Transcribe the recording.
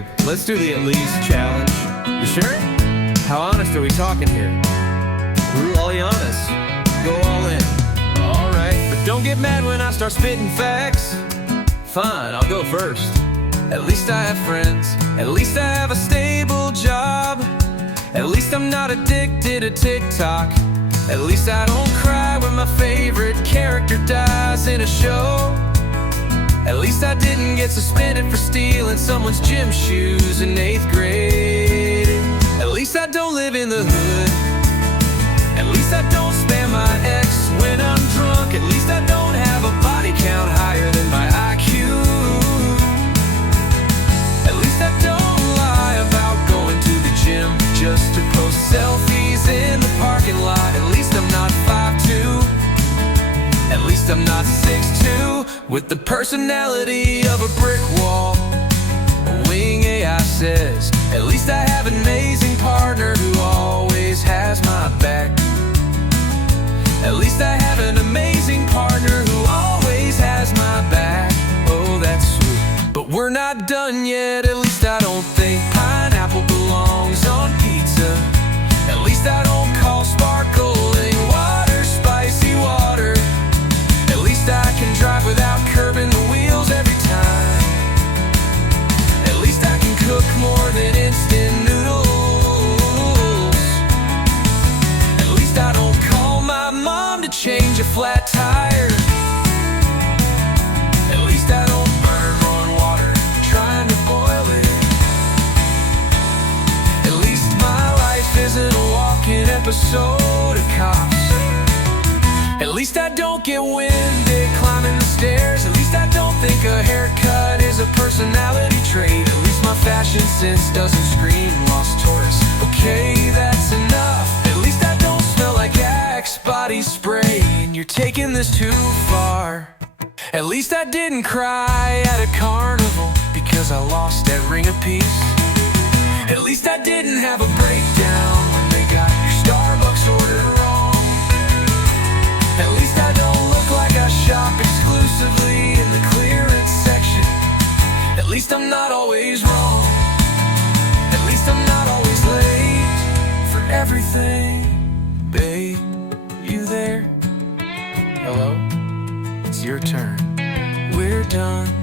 babe, let's do the at least challenge. You sure? How honest are we talking here? Brutally honest. Go all in. Alright, but don't get mad when I start spitting facts. Fine, I'll go first. At least I have friends. At least I have a stable job. At least I'm not addicted to TikTok. At least I don't cry when my favorite character dies in a show. At least I didn't get suspended for stealing someone's gym shoes in 8th grade. At least I don't live in the hood. At least I don't spam my ex when I'm drunk. At least I don't have a body count higher than my IQ. At least I don't lie about going to the gym just to post selfies in the parking lot. At least I'm not 5'2". At least I'm not 6'2", with the personality of a brick wall. A wing AI says, at least I have an amazing partner who always has my back. At least I have an amazing partner who always has my back. Oh, that's sweet. But we're not done yet. At least I don't think pineapple belongs on pizza. At least I don't call sparkling water spicy water. At least I can drive without curbing the wheels every time. At least I can cook more than instant noodles. At least I don't call my mom to change a flat tire. At least I don't burn on water trying to boil it. At least my life isn't a walking episode of Cops. At least I don't get winded climbing the stairs. At least I don't think a haircut is a personality trait. At least my fashion sense doesn't scream lost Taurus. Okay, that's enough. At least I don't smell like Axe body spray, and you're taking this too far. At least I didn't cry at a carnival because I lost that ring of peace. At least I didn't have a breakdown when they got your Starbucks order wrong. At least I don't look like I shop exclusively in the clearance section. At least I'm not always wrong. At least I'm not always late for everything. Babe, you there? Hello? It's your turn. We're done.